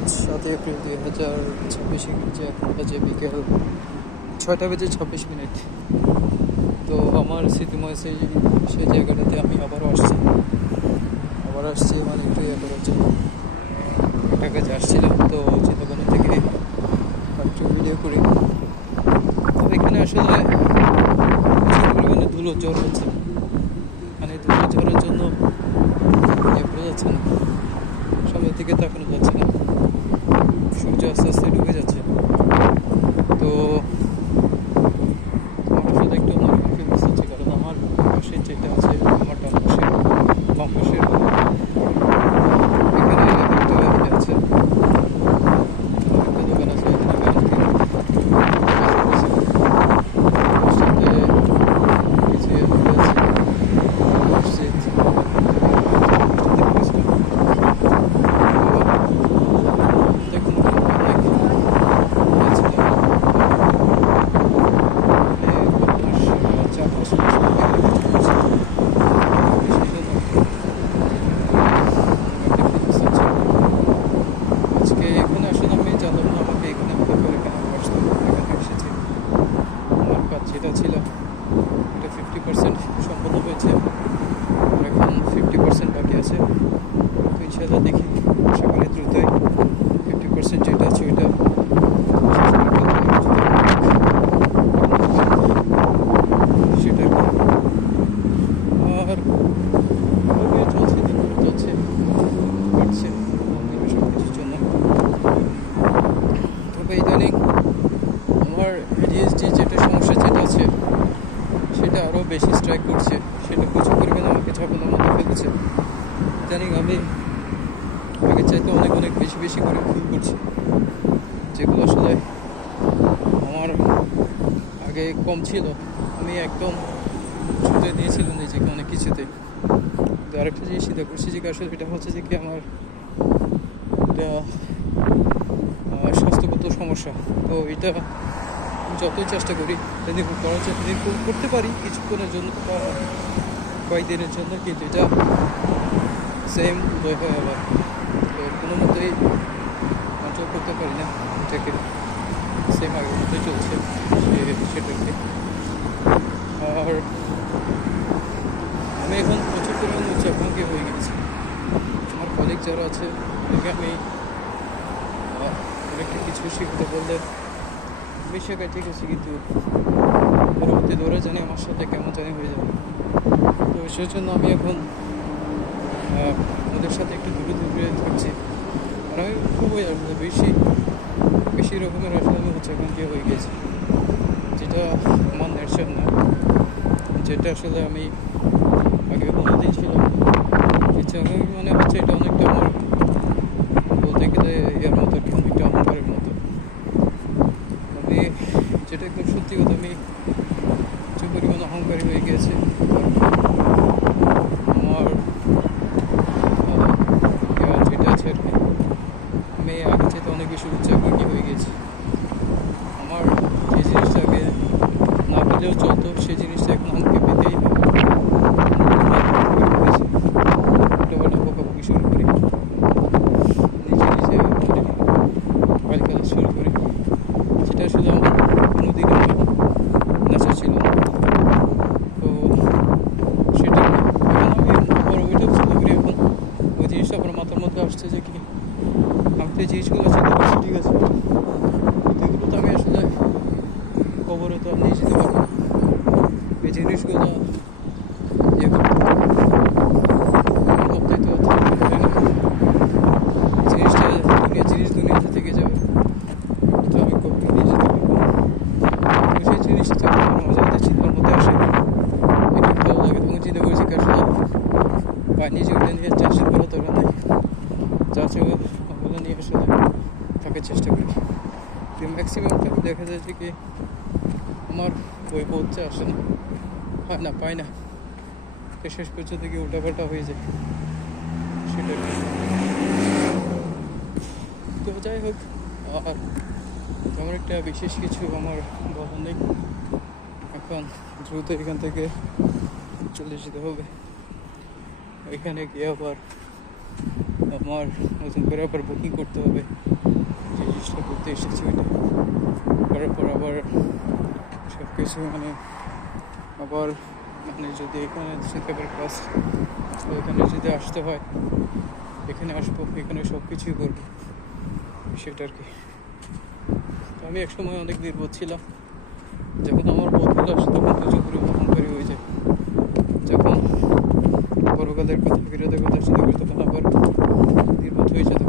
আজ 7 এপ্রিল 2026 ইংরেজি। এখন বাজে বিকেল 6:26। তো আমার স্মৃতিময় সেই জায়গাটাতে আমি আবারও আসছি মানে একটু ইয়ে করার জন্য। একটা কাজে আসছিলাম, তো চিন্তাভাবনা থেকে একটু ভিডিও করি। তো এখানে আসলে প্রচুর পরিমাণে ধুলো জ্বর হচ্ছে, মানে ধুলো জ্বরের জন্য বোঝা যাচ্ছে না, সামনের দিকে তাকানো যাচ্ছে না, সূর্য আস্তে আস্তে ডুবে যাচ্ছে। তো আমার আসলে একটু অন্যরকম ফিলিংস হচ্ছে, কারণ আমার পাশে যেটা আছে, আমার বাম পাশের এখানে একটা ইয়ে আছে, একটা দোকান আছে, এখানে সাথে কিছু ইয়ে হয়ে আছে, মসজিদ দেখুন আজকে এখানে আসলে আমি জানলাম না, আমাকে এখানে ব্যাপারে কেন আসতে হবে। এখানে এসেছি, আমার কাজ যেটা ছিল এটা 50% সম্পন্ন হয়েছে, আর এখন 50% বাকি আছে। তো ইনশাআল্লাহ দেখি, আশা করি দ্রুতই 50% যেটা আছে ওইটা শেষ করে ফেলতে হবে। সেটা আর চলছে, কাটছে সব কিছুর জন্য। তবে ইদানিং আমার ADHD যেটা সমস্যা যেটা আছে সেটা আরও বেশি স্ট্রাইক করছে, সেটা প্রচুর পরিমাণে আমাকে ঝাঁপানোর মধ্যে ফেলেছে। ইদানিং আমি আগে চাইতে অনেক অনেক বেশি করে ভুল করছি, যেগুলো আসলে আমার আগে কম ছিল। আমি একদম ছুটে দিয়েছিলাম নিজেকে অনেক কিছুতে। কিন্তু আরেকটা জিনিস চিন্তা করছি যে আসলে এটা হচ্ছে যে কি আমার একটা স্বাস্থ্যগত সমস্যা। তো এটা যতই চেষ্টা করি নির্মূল করতে পারি কিছুক্ষণের জন্য বা কয়েকদিনের জন্য, কিন্তু এটা সেম উদয় হয় আবার। তো কোনো মতেই কন্ট্রোল করতে পারি না এটাকে, সেম আগের মতোই চলছে সেটাকে। আর আমি এখন প্রচুর পরিমাণে উচ্চাকাঙ্ক্ষী হয়ে গেছি। আমার কলিগ যারা আছে তাদেরকে আমি একটা কিছু শিখতে বললে আমি শেখাই, ঠিক আছে, কিন্তু পরবর্তী দৌড়ে জানি আমার সাথে কেমন জানি হয়ে যাবে। তো সেই জন্য আমি এখন ওদের সাথে একটু দূরে থাকছি। আর আমি খুবই আসলে বেশি রকমের আসলে আমি উচ্চাকাঙ্ক্ষী হয়ে গেছি, যেটা আমার নেচার না, যেটা আসলে আমি আগে কোনোদিন ছিল। উচ্চাকাঙ্ক্ষী মানে হচ্ছে এটা অনেকটা আমার বলতে গেলে এর মতো কি অনেকটা অহংকারের মতো। আমি যেটা একদম সত্যি কথা, আমি প্রচুর পরিমাণ অহংকারী হয়ে গিয়েছে। আমার যেটা আছে আর কি, আমি আগে চাইতে অনেক বেশি উচ্চাকাঙ্ক্ষী হয়ে গেছি। আমার যে জিনিসটা আগে না পেলেও চলতো, সেই জিনিসটা এখন আমাকে পেতেই হবে। বকাবকি শুরু করি, নিজে ফাইল কাজ শুরু করি, সেটা আসলে আমার কোনোদিন আমার নেশা ছিল না। তো সেটা এখন আমি আবার ওইটাও চিন্তা করি, এখন ওই জিনিসটা আমার মাথার মধ্যে আসছে যে কি আমি তো এই জিনিসগুলো চিন্তা করছি, ঠিক আছে, কিন্তু এগুলো তো আমি আসলে খবরে তো নিয়ে যেতে পারবো না। এই জিনিসগুলো দুনিয়াতে থেকে যাবে, তো আমি কখনো নিয়ে যেতে পারবো না। তো সেই জিনিসটা আমার মাঝে মাঝে চিন্তার মধ্যে আসে, একটু ভালো লাগে। তখন চিন্তা করেছি কি আসলে বা নিজে ওটা নিয়ে চেষ্টা করা দরকার নেই, যা আছে ওগুলো নিয়ে আসলে থাকার চেষ্টা করি। তো ম্যাক্সিমাম টাইম দেখা যায় যে কি আমার বই পড়তে আসে না, হয় না, পাই না, তো শেষ পর্যন্ত কি উল্টাপাল্টা হয়ে যায় সেটা। তো যাই হোক, আর তেমন একটা বিশেষ কিছু আমার বলা নেই। এখন দ্রুত এখান থেকে চলে যেতে হবে, এখানে গিয়ে আবার আমার নতুন করে আবার বুকিং করতে হবে। যে জিনিসটা করতে এসেছি ওইটা করার পর আবার সব কিছু আবার যদি এখানে শিক্ষকের ক্লাস এখানে যদি আসতে হয় এখানে আসবো, এখানে সব কিছুই করবো, সেটা আর কি। তো আমি একসময় অনেক নির্বোধ ছিলাম, যখন আমার বোধগুলো আসে তখন প্রচুর পরিমাণ অহংকারী হয়ে যায়। যখন বড়কালের কথা বিরোধের কথা চিন্তা করি তখন আবার নির্বোধ হয়ে যায়,